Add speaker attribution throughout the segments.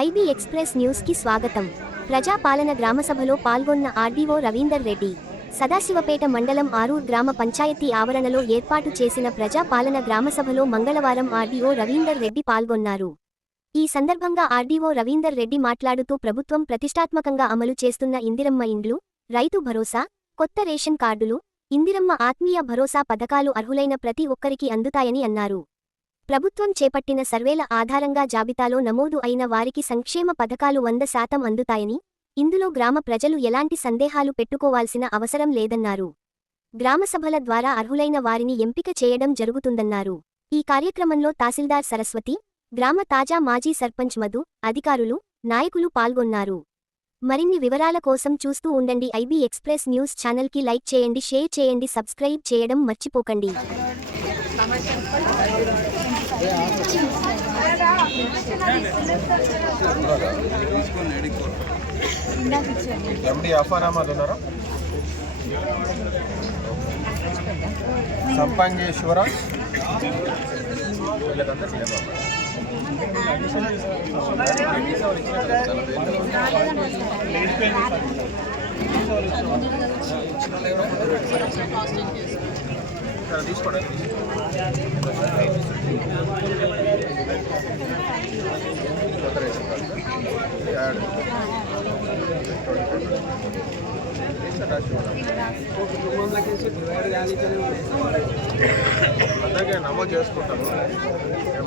Speaker 1: IB express న్యూస్కి స్వాగతం. ప్రజాపాలన గ్రామసభలో పాల్గొన్న ఆర్డీఓ రవీందర్ రెడ్డి సదాశివపేట మండలం ఆరూర్ గ్రామ పంచాయతీ ఆవరణలో ఏర్పాటు చేసిన ప్రజాపాలన గ్రామసభలో మంగళవారం ఆర్డీఓ రవీందర్ రెడ్డి పాల్గొన్నారు. ఈ సందర్భంగా ఆర్డీఓ రవీందర్ రెడ్డి మాట్లాడుతూ ప్రభుత్వం ప్రతిష్టాత్మకంగా అమలు చేస్తున్న ఇందిరమ్మ ఇండ్లు రైతు భరోసా కొత్త రేషన్ కార్డులు ఇందిరమ్మ ఆత్మీయ భరోసా పథకాలు అర్హులైన ప్రతి ఒక్కరికి అందుతాయని అన్నారు. ప్రభుత్వం చేపట్టిన సర్వేల ఆధారంగా జాబితాలో నమోదు అయిన వారికి సంక్షేమ పథకాలు వంద శాతం అందుతాయని ఇందులో గ్రామ ప్రజలు ఎలాంటి సందేహాలు పెట్టుకోవాల్సిన అవసరం లేదన్నారు. గ్రామసభల ద్వారా అర్హులైన వారిని ఎంపిక చేయడం జరుగుతుందన్నారు. ఈ కార్యక్రమంలో తహసీల్దార్ సరస్వతి గ్రామ తాజా మాజీ సర్పంచ్ మధు అధికారులు నాయకులు పాల్గొన్నారు. మరిన్ని వివరాల కోసం చూస్తూ ఉండండి ఐబీ ఎక్స్ప్రెస్ న్యూస్ ఛానల్కి లైక్ చేయండి షేర్ చేయండి సబ్స్క్రైబ్ చేయడం మర్చిపోకండి.
Speaker 2: ఎండి అఫాన్ అహ్మద్ ఉన్నారా సంపంగేశ్వర. వీళ్ళకందరికీ తీసుకోండి కొత్త రేషన్ కార్డు. యాడ్. రేషన్ రాసి ఇవ్వండి. సార్ నమోదు చేసుకుంటాము ఏం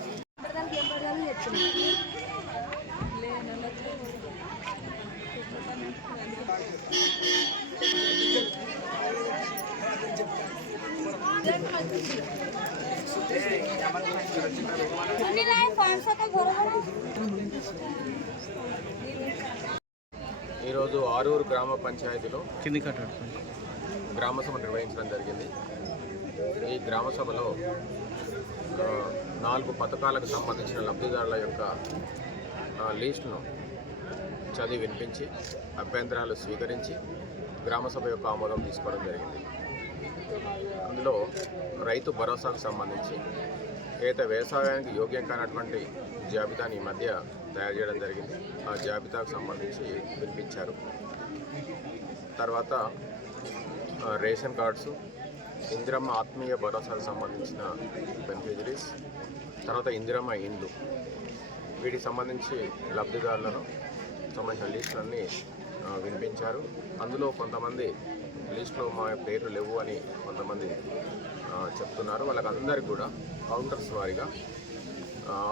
Speaker 2: ఈరోజు ఆరూరు గ్రామ పంచాయతీలో
Speaker 3: కింది కట్టాడు.
Speaker 2: గ్రామ సభ నిర్వహించడం జరిగింది. ఈ గ్రామ సభలో నాలుగు పథకాలకు సంబంధించిన లబ్ధిదారుల యొక్క లిస్టును చదివి వినిపించి అభ్యంతరాలు స్వీకరించి గ్రామ సభ యొక్క ఆమోదం తీసుకోవడం జరిగింది. అందులో రైతు భరోసాకు సంబంధించి ఏదైతే వ్యవసాయానికి యోగ్యం కానటువంటి జాబితాని ఈ మధ్య తయారు చేయడం జరిగింది. ఆ జాబితాకు సంబంధించి వినిపించారు తర్వాత రేషన్ కార్డ్స్ ఇందిరమ్మ ఆత్మీయ భరోసాకు సంబంధించిన బెనిఫిషరీస్ తర్వాత ఇందిరమ్మ ఇండ్లు. వీటికి సంబంధించి లబ్ధిదారులను సంబంధించిన లిస్టులన్నీ వినిపించారు. అందులో కొంతమంది లిస్టులో మా పేర్లు లేవు అని కొంతమంది చెప్తున్నారు. వాళ్ళకందరికీ కూడా కౌంటర్స్ వారీగా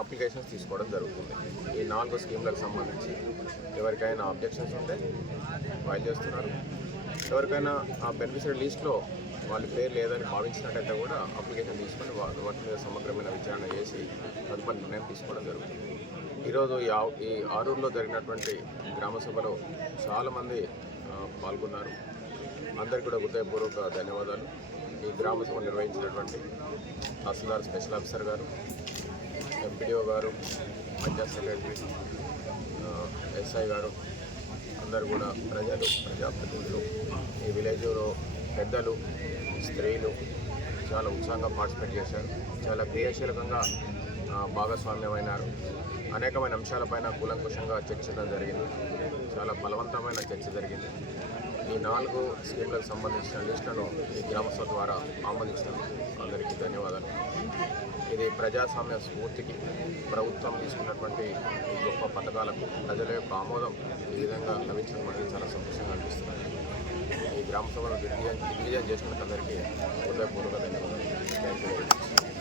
Speaker 2: అప్లికేషన్స్ తీసుకోవడం జరుగుతుంది. ఈ నాలుగు స్కీమ్లకు సంబంధించి ఎవరికైనా అబ్జెక్షన్స్ ఉంటే ఫైల్ చేస్తున్నారు. ఎవరికైనా ఆ బెనిఫిషరీ లిస్ట్లో వాళ్ళ పేరు లేదని భావించినట్టయితే కూడా అప్లికేషన్ తీసుకొని వాటి మీద సమగ్రమైన విచారణ చేసి తదుపరి నిర్ణయం తీసుకోవడం జరుగుతుంది. ఈరోజు ఈ ఆరూరులో జరిగినటువంటి గ్రామ సభలో చాలామంది పాల్గొన్నారు. అందరికీ కూడా హృదయపూర్వక ధన్యవాదాలు. ఈ గ్రామ సభ నిర్వహించినటువంటి తహసీల్దార్ స్పెషల్ ఆఫీసర్ గారు ఎంపీడీఓ గారు పంచాయత్ సెక్రటరీ ఎస్ఐ గారు అందరు కూడా ప్రజలు ప్రజాప్రతినిధులు ఈ విలేజ్లో పెద్దలు స్త్రీలు చాలా ఉత్సాహంగా పార్టిసిపేట్ చేశారు. చాలా క్రియాశీలకంగా భాగస్వామ్యమైనారు. అనేకమైన అంశాలపైన కూలంకుషంగా చర్చ జరిగింది. చాలా బలవంతమైన చర్చ జరిగింది. ఈ నాలుగు స్కీమ్లకు సంబంధించిన లిస్టులను ఈ గ్రామసభ ద్వారా ఆమోదించినందుకు అందరికీ ధన్యవాదాలు. ఇది ప్రజాస్వామ్య స్ఫూర్తికి ప్రభుత్వం తీసుకున్నటువంటి ఈ గొప్ప పథకాలకు ప్రజల యొక్క ఆమోదం ఈ విధంగా లభించడం అనేది చాలా సంతోషంగా అనిపిస్తుంది. ఈ గ్రామ సభను దిగ్విజయం దిగ్విజయం చేసినందుకు అందరికీ హృదయపూర్వక ధన్యవాదాలు. Thank you very much